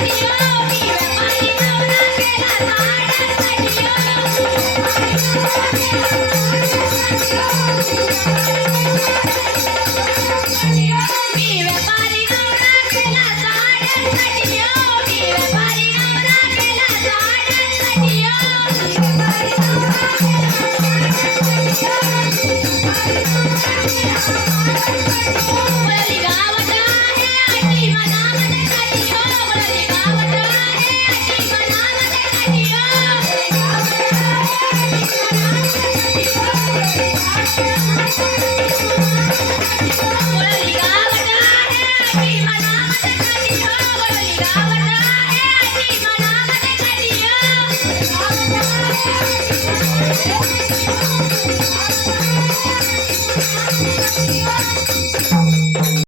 Yeah.